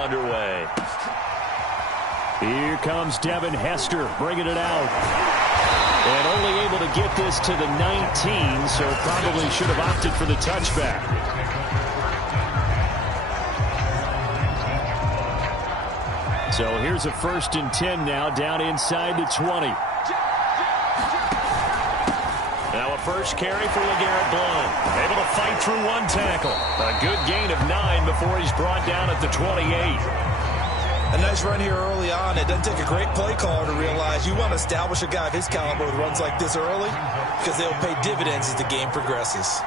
underway. Here comes Devin Hester bringing it out. And only able to get this to the 19, so probably should have opted for the touchback. So here's a 1st and 10 now, down inside the 20. Now a first carry for LeGarrette Blount. Able to fight through one tackle. A good gain of 9 before he's brought down at the 28. A nice run here early on. It doesn't take a great play caller to realize you want to establish a guy of his caliber with runs like this early because they'll pay dividends as the game progresses.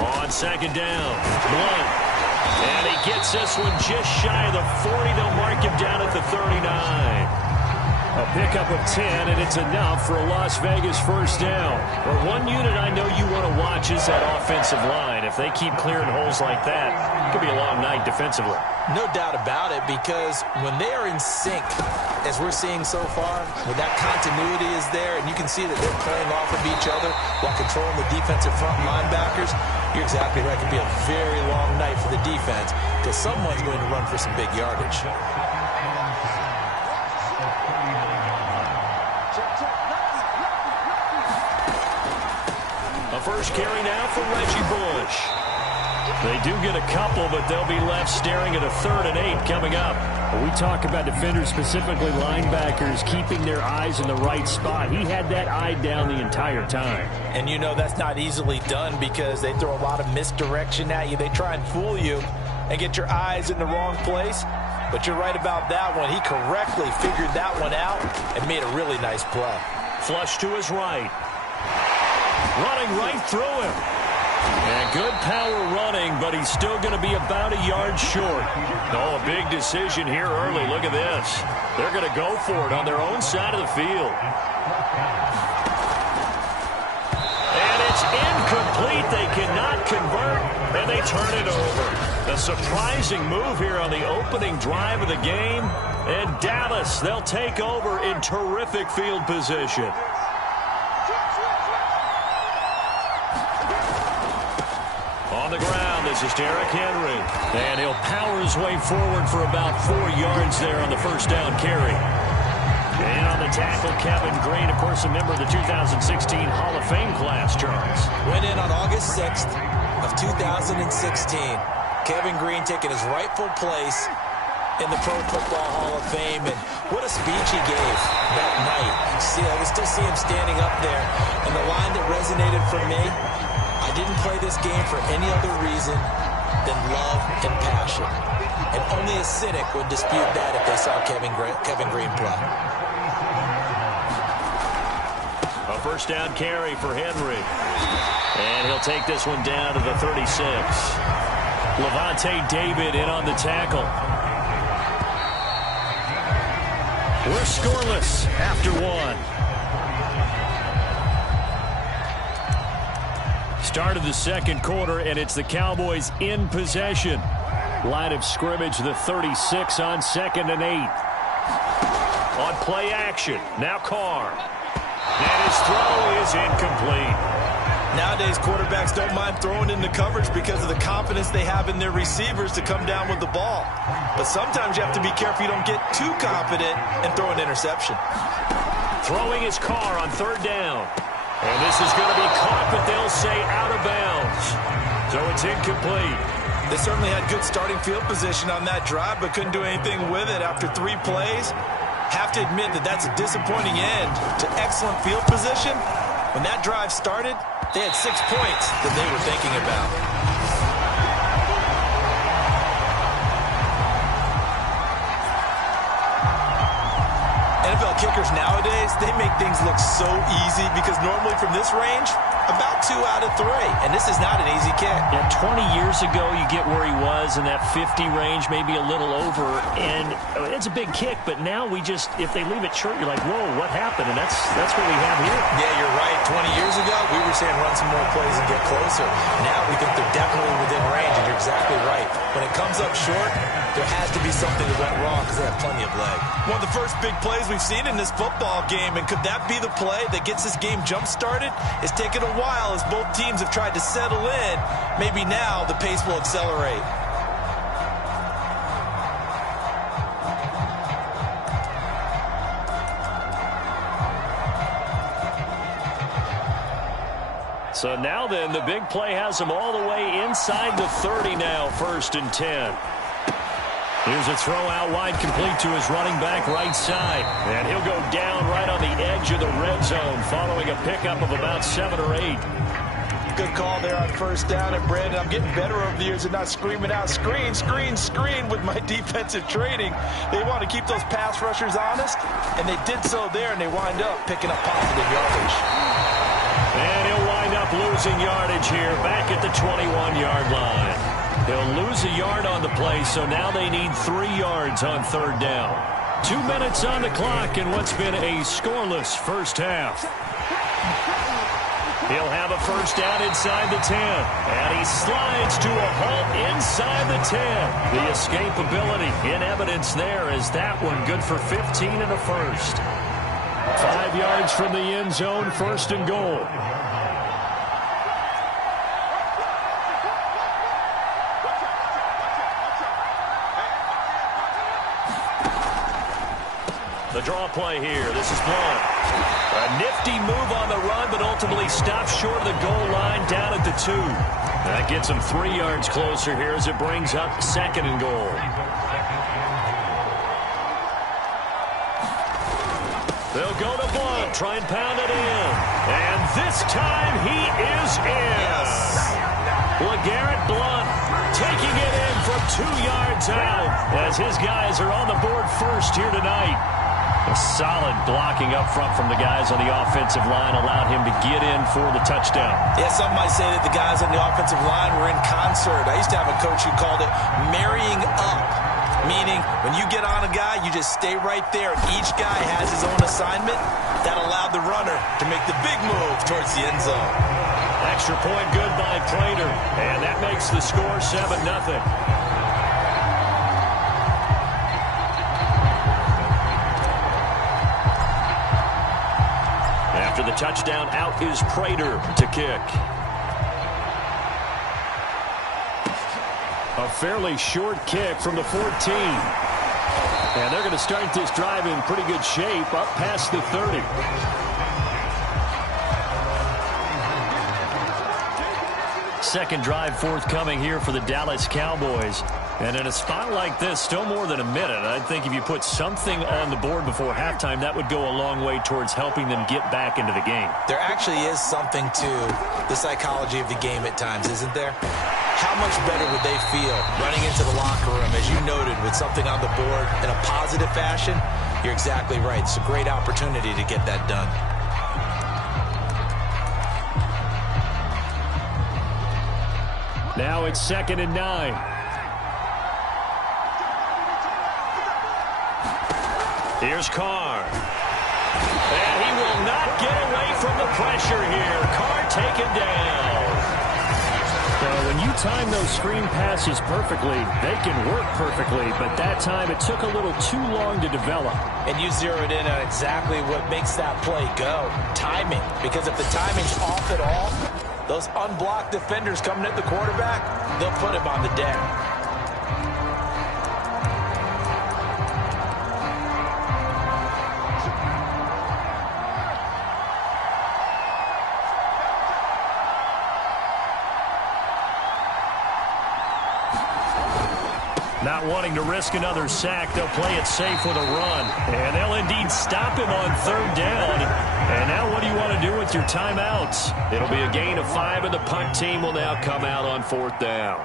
On 2nd down, Blount. And he gets this one just shy of the 40. They'll mark him down at the 39. A pickup of 10, and it's enough for a Las Vegas first down. But one unit I know you want to watch is that offensive line. If they keep clearing holes like that, it could be a long night defensively. No doubt about it, because when they are in sync, as we're seeing so far, when that continuity is there, and you can see that they're playing off of each other while controlling the defensive front linebackers, you're exactly right. It could be a very long night for the defense because someone's going to run for some big yardage. A first carry now for Reggie Bush. They do get a couple, but they'll be left staring at a 3rd and 8 coming up. When we talk about defenders, specifically linebackers, keeping their eyes in the right spot. He had that eye down the entire time. And you know that's not easily done because they throw a lot of misdirection at you. They try and fool you and get your eyes in the wrong place. But you're right about that one. He correctly figured that one out and made a really nice play. Flush to his right. Running right through him. And good power running, but he's still going to be about a yard short. Oh, a big decision here early. Look at this. They're going to go for it on their own side of the field. And it's incomplete. They cannot convert, and they turn it over. A surprising move here on the opening drive of the game. And Dallas, they'll take over in terrific field position. On the ground, this is Derrick Henry. And he'll power his way forward for about 4 yards there on the first down carry. And on the tackle, Kevin Green, of course, a member of the 2016 Hall of Fame class, Charles. Went in on August 6th of 2016. Kevin Green taking his rightful place in the Pro Football Hall of Fame. And what a speech he gave that night. See, I can still see him standing up there. And the line that resonated for me, I didn't play this game for any other reason than love and passion. And only a cynic would dispute that if they saw Kevin Green play. A first down carry for Henry. And he'll take this one down to the 36. Levante David in on the tackle. We're scoreless after 1. Start of the second quarter, and it's the Cowboys in possession. Line of scrimmage, the 36 on 2nd and 8. On play action, now Carr. And his throw is incomplete. Nowadays, quarterbacks don't mind throwing into coverage because of the confidence they have in their receivers to come down with the ball. But sometimes you have to be careful you don't get too confident and throw an interception. Throwing his Carr on 3rd down. And this is going to be caught, but they'll say out of bounds. So it's incomplete. They certainly had good starting field position on that drive, but couldn't do anything with it after 3 plays. Have to admit that that's a disappointing end to excellent field position. When that drive started, they had 6 points that they were thinking about. NFL kickers nowadays, they make things look so easy because normally from this range, about 2 out of 3. And this is not an easy kick. Yeah, 20 years ago, you get where he was in that 50 range, maybe a little over. And it's a big kick, but now we just, if they leave it short, you're like, whoa, what happened? And that's what we have here. Yeah, you're right. 20 years ago, we were saying run some more plays and get closer. Now we think they're definitely within range, and you're exactly right. When it comes up short, there has to be something that went wrong because they have plenty of leg. One of the first big plays we've seen in this football game, and could that be the play that gets this game jump-started? It's taken a while as both teams have tried to settle in. Maybe now the pace will accelerate. So now then, the big play has him all the way inside the 30 now, 1st and 10. Here's a throw out wide, complete to his running back right side. And he'll go down right on the edge of the red zone following a pickup of about 7 or 8. Good call there on 1st down. And, Brandon, I'm getting better over the years and not screaming out, screen, screen, screen with my defensive training. They want to keep those pass rushers honest, and they did so there, and they wind up picking up positive yardage. And he'll wind up losing yardage here back at the 21-yard line. He'll lose a yard on the play, so now they need 3 yards on 3rd down. 2 minutes on the clock in what's been a scoreless first half. He'll have a 1st down inside the 10. And he slides to a halt inside the 10. The escapability in evidence there as that one good for 15 and a 1st. 5 yards from the end zone, 1st and goal. The draw play here. This is blown. A nifty move on the run, but ultimately stops short of the goal line down at the 2. That gets him 3 yards closer here as it brings up 2nd and goal. They'll go to Blunt, try and pound it in. And this time he is in. Yes. LeGarrette Blunt taking it in from 2 yards out as his guys are on the board first here tonight. A solid blocking up front from the guys on the offensive line allowed him to get in for the touchdown. Yeah, some might say that the guys on the offensive line were in concert. I used to have a coach who called it marrying up, meaning when you get on a guy, you just stay right there, and each guy has his own assignment. That allowed the runner to make the big move towards the end zone. Extra point good by Prater, and that makes the score 7-0. After the touchdown, out is Prater to kick. A fairly short kick from the 14. And they're going to start this drive in pretty good shape up past the 30. Second drive forthcoming here for the Dallas Cowboys. And in a spot like this, still more than a minute. I think if you put something on the board before halftime, that would go a long way towards helping them get back into the game. There actually is something to the psychology of the game at times, isn't there? How much better would they feel running into the locker room, as you noted, with something on the board in a positive fashion? You're exactly right. It's a great opportunity to get that done. Now it's 2nd and 9. Here's Carr. And he will not get away from the pressure here. Carr taken down. Well, when you time those screen passes perfectly, they can work perfectly. But that time it took a little too long to develop. And you zeroed in on exactly what makes that play go. Timing. Because if the timing's off at all, those unblocked defenders coming at the quarterback, they'll put him on the deck. Not wanting to risk another sack, they'll play it safe with a run. And they'll indeed stop him on 3rd down. And now what do you want to do with your timeouts? It'll be a gain of 5, and the punt team will now come out on 4th down.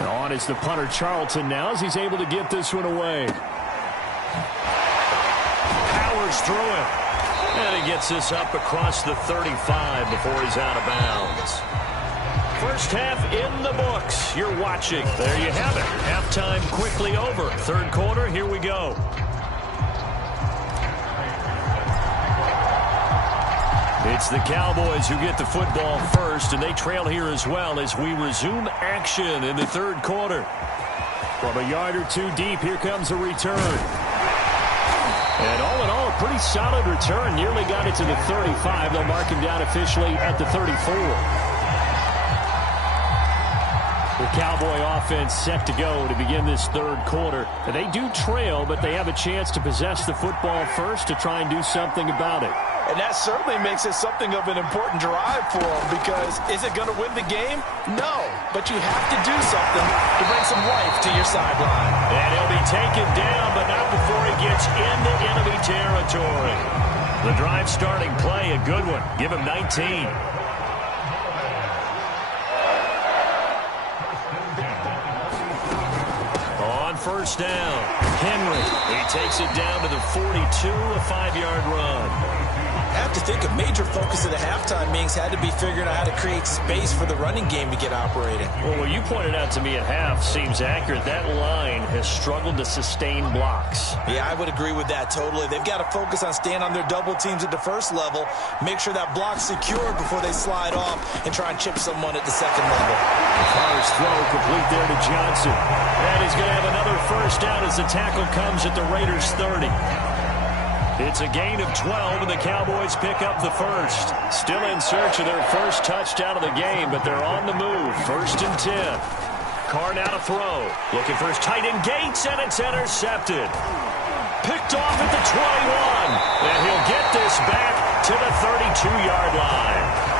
And on is the punter Charlton now as he's able to get this one away. Powers through it. And he gets this up across the 35 before he's out of bounds. First half in the books. You're watching. There you have it. Halftime quickly over. 3rd quarter, here we go. It's the Cowboys who get the football first, and they trail here as well as we resume action in the 3rd quarter. From a yard or two deep, here comes a return. And all in all, a pretty solid return. Nearly got it to the 35. They'll mark him down officially at the 34. The Cowboy offense set to go to begin this 3rd quarter. They do trail, but they have a chance to possess the football first to try and do something about it. And that certainly makes it something of an important drive for him, because is it going to win the game? No, but you have to do something to bring some life to your sideline. And he'll be taken down, but not before he gets into enemy territory. The drive starting play, a good one. Give him 19. On first down, Henry. He takes it down to the 42, a 5-yard run. I have to think a major focus of the halftime meetings had to be figuring out how to create space for the running game to get operating. Well, what you pointed out to me at half seems accurate. That line has struggled to sustain blocks. Yeah, I would agree with that totally. They've got to focus on staying on their double teams at the first level, make sure that block's secured before they slide off and try and chip someone at the second level. Carr's throw complete there to Johnson. And he's going to have another first down as the tackle comes at the Raiders' 30. It's a gain of 12, and the Cowboys pick up the first. Still in search of their first touchdown of the game, but they're on the move. 1st and 10. Carr now to throw. Looking for his tight end Gates, and it's intercepted. Picked off at the 21. And he'll get this back to the 32-yard line.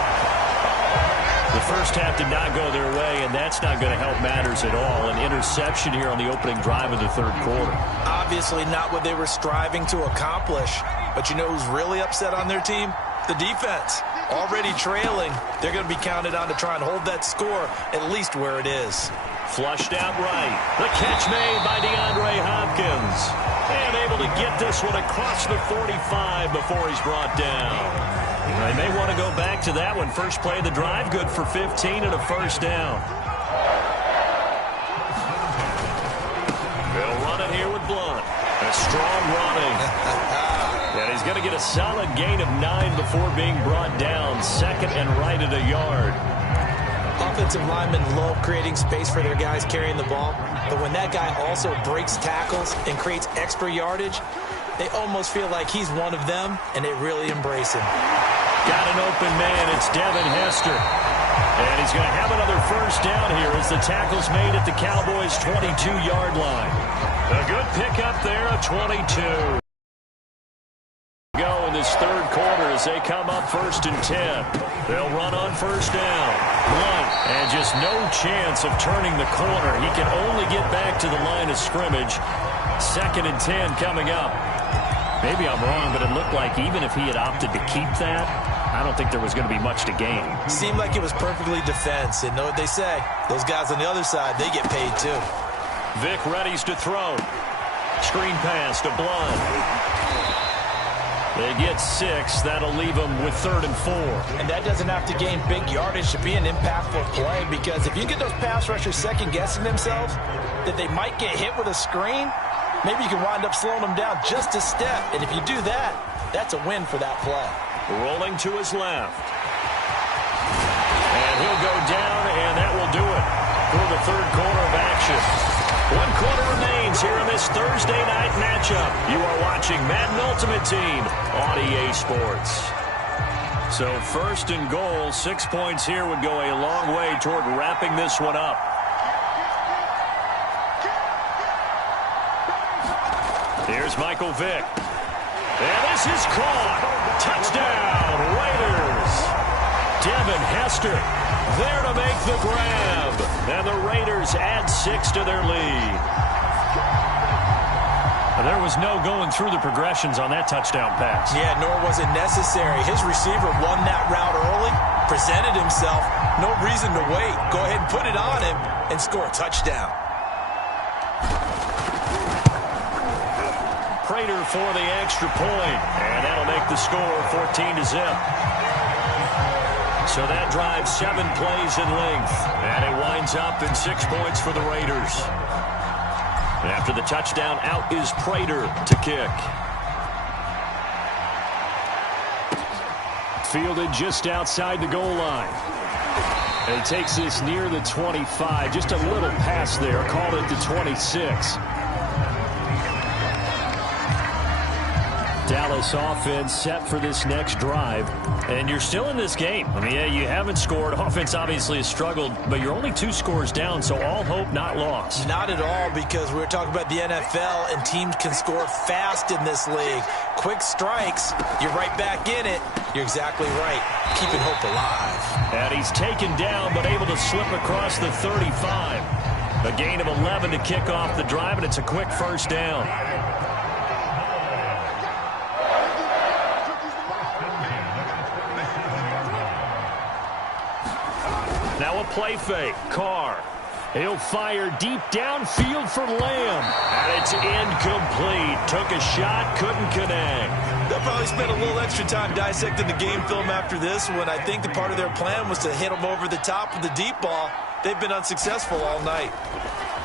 The first half did not go their way, and that's not going to help matters at all. An interception here on the opening drive of the third quarter. Obviously not what they were striving to accomplish. But you know who's really upset on their team? The defense. Already trailing. They're going to be counted on to try and hold that score at least where it is. Flushed out right. The catch made by DeAndre Hopkins. And able to get this one across the 45 before he's brought down. They may want to go back to that one. First play of the drive, good for 15 and a first down. They'll run it here with Blunt. A strong running. And he's going to get a solid gain of 9 before being brought down. 2nd and right at a yard. Offensive linemen love creating space for their guys carrying the ball. But when that guy also breaks tackles and creates extra yardage, they almost feel like he's one of them, and they really embrace him. Got an open man. It's Devin Hester. And he's going to have another first down here as the tackle's made at the Cowboys' 22-yard line. A good pickup there, a 22. Go in this third quarter as they come up 1st and 10. They'll run on first down. Blunt, and just no chance of turning the corner. He can only get back to the line of scrimmage. 2nd and 10 coming up. Maybe I'm wrong, but it looked like even if he had opted to keep that, I don't think there was going to be much to gain. Seemed like it was perfectly defense. And know what they say? Those guys on the other side, they get paid too. Vic readies to throw. Screen pass to Blunt. They get 6. That'll leave them with 3rd and 4. And that doesn't have to gain big yardage to be an impactful play, because if you get those pass rushers second-guessing themselves that they might get hit with a screen, maybe you can wind up slowing them down just a step. And if you do that, that's a win for that play. Rolling to his left. And he'll go down, and that will do it for the third quarter of action. 1 quarter remains here in this Thursday night matchup. You are watching Madden Ultimate Team on EA Sports. So 1st and goal, 6 points here would go a long way toward wrapping this one up. Here's Michael Vick. And this is caught. Touchdown, Raiders. Devin Hester there to make the grab. And the Raiders add 6 to their lead. There was no going through the progressions on that touchdown pass. Yeah, nor was it necessary. His receiver won that route early, presented himself. No reason to wait. Go ahead and put it on him and score a touchdown. Prater for the extra point, and that'll make the score 14-0. So that drives 7 plays in length, and it winds up in 6 points for the Raiders. After the touchdown, out is Prater to kick. Fielded just outside the goal line. And he takes this near the 25, just a little pass there, called it the 26. Dallas offense set for this next drive. And you're still in this game. I mean, yeah, you haven't scored. Offense obviously has struggled, but you're only 2 scores down, so all hope not lost. Not at all, because we're talking about the NFL, and teams can score fast in this league. Quick strikes, you're right back in it. You're exactly right. Keeping hope alive. And he's taken down, but able to slip across the 35. A gain of 11 to kick off the drive, and it's a quick first down. Now a play fake. Carr. He'll fire deep downfield for Lamb. And it's incomplete. Took a shot, couldn't connect. They'll probably spend a little extra time dissecting the game film after this one. I think the part of their plan was to hit them over the top of the deep ball. They've been unsuccessful all night.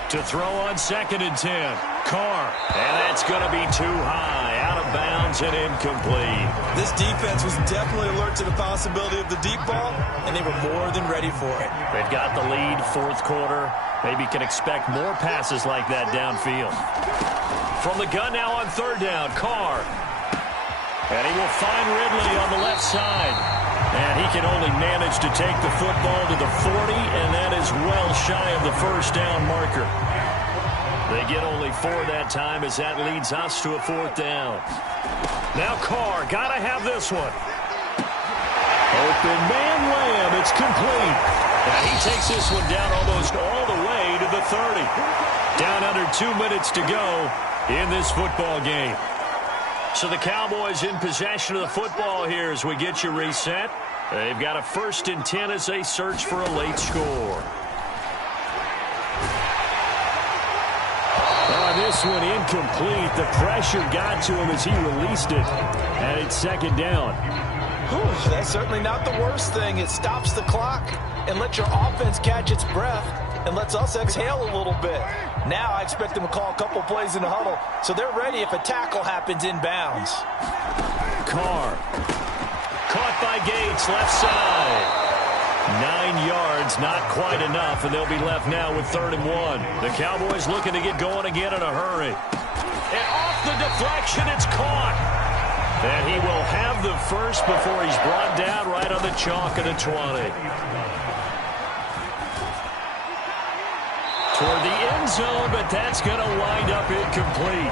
To throw on 2nd and 10. Carr. And that's going to be too high. Out of bounds and incomplete. This defense was definitely alert to the possibility of the deep ball, and they were more than ready for it. They've got the lead, 4th quarter. Maybe can expect more passes like that downfield. From the gun now on 3rd down. Carr. And he will find Ridley on the left side. And he can only manage to take the football to the 40, and that is well shy of the first down marker. They get only 4 that time as that leads us to a 4th down. Now Carr, got to have this one. Open man Lamb, it's complete. And he takes this one down almost all the way to the 30. Down under 2 minutes to go in this football game. So the Cowboys in possession of the football here as we get you reset. They've got a 1st and 10 as they search for a late score. This one incomplete. The pressure got to him as he released it. And it's 2nd down. Whew, that's certainly not the worst thing. It stops the clock and lets your offense catch its breath and lets us exhale a little bit. Now I expect them to call a couple plays in the huddle so they're ready if a tackle happens inbounds. Carr. Caught by Gates, left side. 9 yards, not quite enough, and they'll be left now with 3rd and 1. The Cowboys looking to get going again in a hurry. And off the deflection, it's caught. And he will have the first before he's brought down right on the chalk of the 20. Toward the end zone, but that's going to wind up incomplete.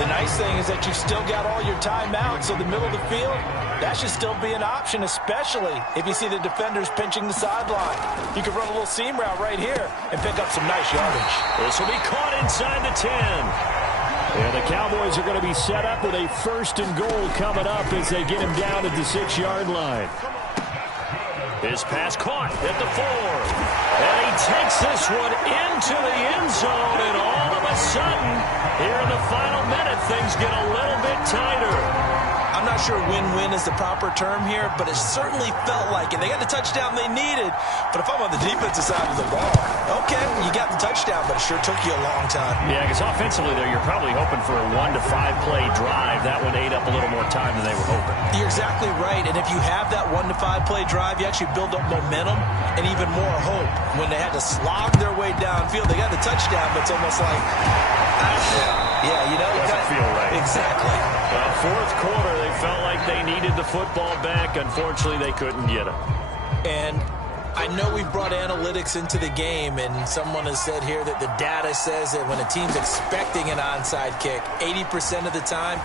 The nice thing is that you've still got all your timeouts, so the middle of the field, that should still be an option, especially if you see the defenders pinching the sideline. You can run a little seam route right here and pick up some nice yardage. This will be caught inside the 10. And the Cowboys are going to be set up with a 1st and goal coming up as they get him down at the 6-yard line. His pass caught at the 4. And he takes this one into the end zone, and all of a sudden, here in the final minute, things get a little bit tighter. I'm not sure win-win is the proper term here, but it certainly felt like it. They got the touchdown they needed, but if I'm on the defensive side of the ball, okay, you got the touchdown, but it sure took you a long time. Yeah, because offensively there, you're probably hoping for a 1 to 5 play drive. That one ate up a little more time than they were hoping. You're exactly right, and if you have that 1 to 5 play drive, you actually build up momentum and even more hope. When they had to slog their way downfield, they got the touchdown, but it's almost like, yeah, you know, doesn't feel right. Exactly. 4th quarter, they felt like they needed the football back. Unfortunately, they couldn't get it. And I know we've brought analytics into the game, and someone has said here that the data says that when a team's expecting an onside kick, 80% of the time,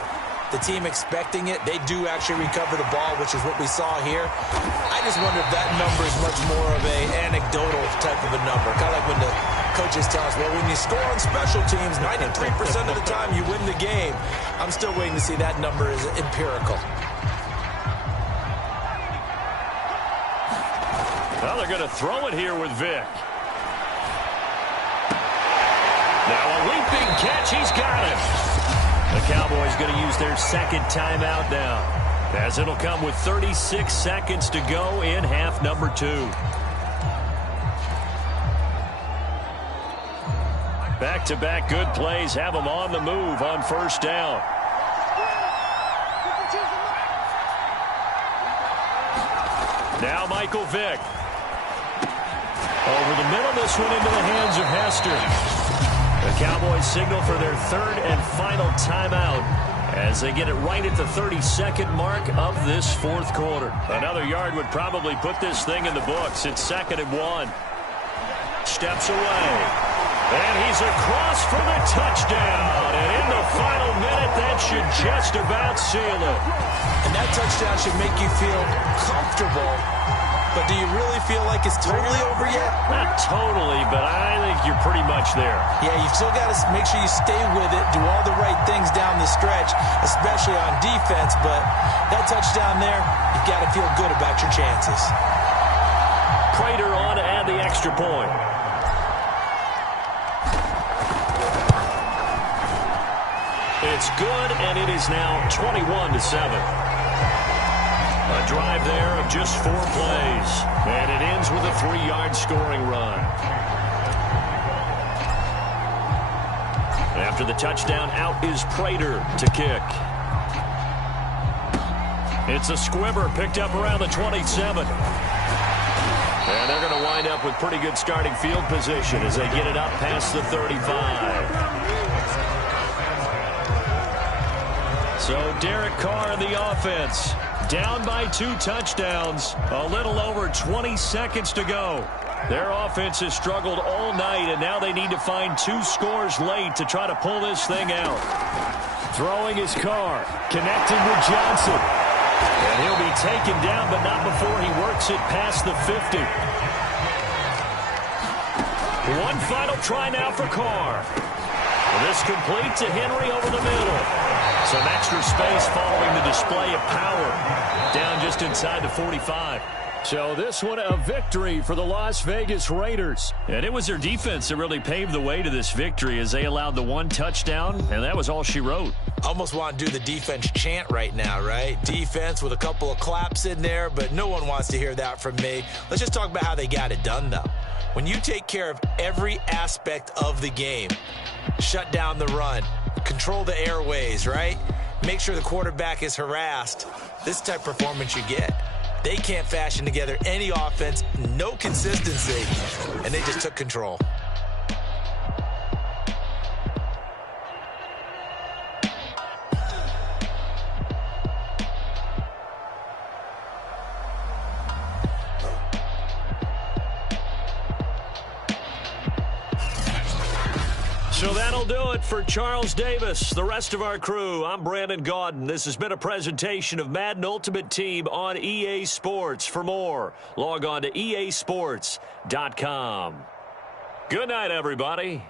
the team expecting it, they do actually recover the ball, which is what we saw here. I just wonder if that number is much more of a anecdotal type of a number. Kind of like when the coaches tell us, well, when you score on special teams, 93% of the time you win the game. I'm still waiting to see that number is empirical. Well, they're going to throw it here with Vic. Now a leaping catch, he's got it. The Cowboys going to use their 2nd timeout now, as it'll come with 36 seconds to go in half number 2. Back-to-back good plays have them on the move on 1st down. Now Michael Vick. Over the middle, this one into the hands of Hester. The Cowboys signal for their third and final timeout as they get it right at the 32nd mark of this fourth quarter. Another yard would probably put this thing in the books. It's 2nd and 1. Steps away. And he's across for the touchdown. And in the final minute, that should just about seal it. And that touchdown should make you feel comfortable. But do you really feel like it's totally over yet? Not totally, but I think you're pretty much there. Yeah, you've still got to make sure you stay with it, do all the right things down the stretch, especially on defense. But that touchdown there, you've got to feel good about your chances. Prater on to add the extra point. It's good, and it is now 21-7. A drive there of just 4 plays. And it ends with a 3-yard scoring run. After the touchdown, out is Prater to kick. It's a squibber picked up around the 27. And they're going to wind up with pretty good starting field position as they get it up past the 35. So Derek Carr in the offense. Down by 2 touchdowns. A little over 20 seconds to go. Their offense has struggled all night, and now they need to find 2 scores late to try to pull this thing out. Throwing his Carr. Connecting with Johnson. And he'll be taken down, but not before he works it past the 50. One final try now for Carr. This complete to Henry over the middle. Some extra space following the display of power. Down just inside the 45. So this one a victory for the Las Vegas Raiders. And it was their defense that really paved the way to this victory as they allowed the 1 touchdown, and that was all she wrote. Almost want to do the defense chant right now, right? Defense with a couple of claps in there, but no one wants to hear that from me. Let's just talk about how they got it done, though. When you take care of every aspect of the game, shut down the run, control the airways, right? Make sure the quarterback is harassed. This type of performance you get. They can't fashion together any offense, no consistency, and they just took control. So that'll do it for Charles Davis, the rest of our crew. I'm Brandon Gaudin. This has been a presentation of Madden Ultimate Team on EA Sports. For more, log on to easports.com. Good night, everybody.